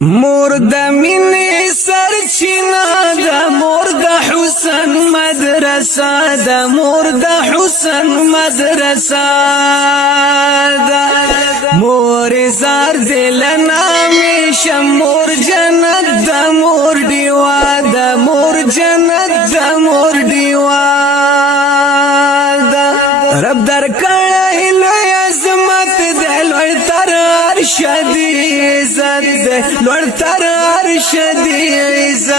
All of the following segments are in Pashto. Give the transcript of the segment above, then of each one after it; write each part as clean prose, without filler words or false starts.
مور د مینې سرچینه ده مور د حسن مدرسه ده مور د حسن مدرسه ده مور زار دل نامې شمور جنت ده مور دیوا ده مور جنت ده مور دیوا ده رب در کړی لوی عظمت ده لوی تر عرش دی عزت ده لوړ تر عرش دی عزت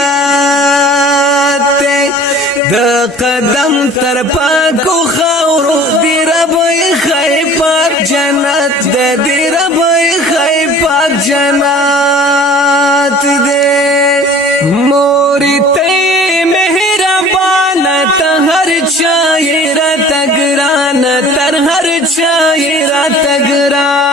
د قدم تر پاکو خاورو دی رب خی پاک جنت ده دی رب خی پاک جنت ده موری تی مهربان ته هر چای را تگران تر هر چای را تگران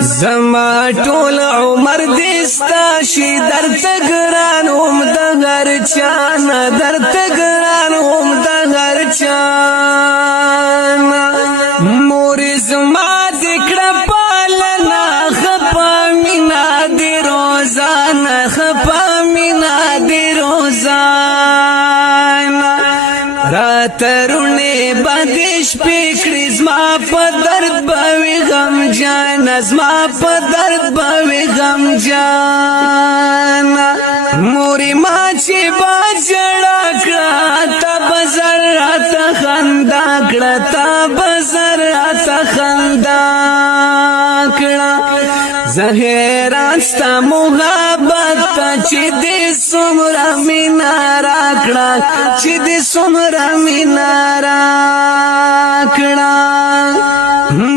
زما ټول عمر دستا شي در تگران هم د هر چان در تگران هم د هر چان مور زما ذکر پالنا خپا مینا دی روزانه خپا مینا دی روزانه راترونه بندش پکړې زما په درد باوي غم جان زما په درد باوي غم جان موري ما چې باجړه کړه تا بزر تا خندا کړه تا بزر تا خندا کړه زهران ستا محبت چې دې څومره مینا راکړه چې دې څومره مینا راکړه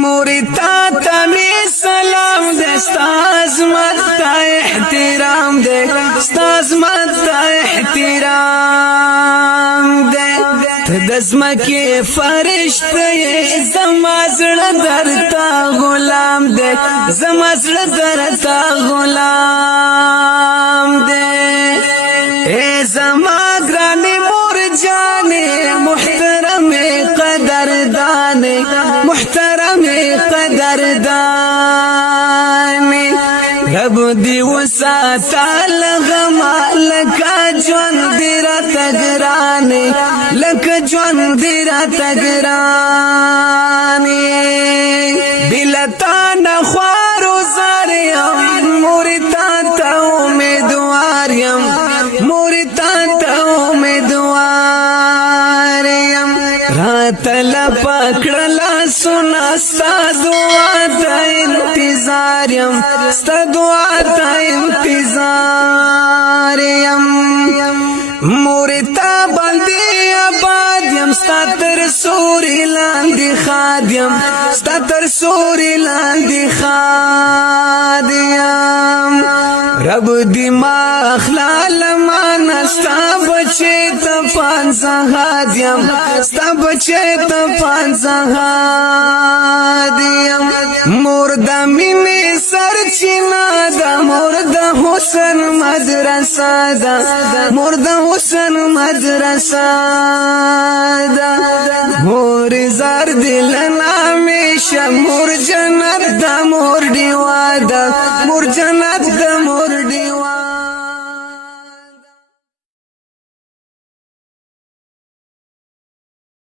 مورې تا ته مې سلام دې ستا عظمت ته احترام دې ستا عظمت ته احترام دې ته د ځمکې فرشته یې زما زړه درته غلام دی زما زړه درته غلام دی ای زما ګرانې مور جانې محترمې قدردانې محترمې قدردانې رب دی وساته لغما لکه ژوند دی راته ګرانې لکه ژوند دی راته ګرانې دلته نه خوار و زار یم مورې تا ته امیدوار یم مورې تا ته امیدوار یم راته لپه کړه لاسونه ستا دعا ته انتظار یم ستا دعا ته انتظار یم مورې تا باندې آباد یم ستا تر سوري لاندې ښاد یم ستا تر سوري لاندې ښاد یم رب دې ما اخلال مانه ستا بچې ته پانزهاد یم ستا بچې ته پانزهاد یم مور د مینې سرچینه ده مور د حسن مدرسه ده مور د حسن مدرسه ده مور زار دل نامې شمور جنت ده مور دیوا ده مور جنت ده مور دیوا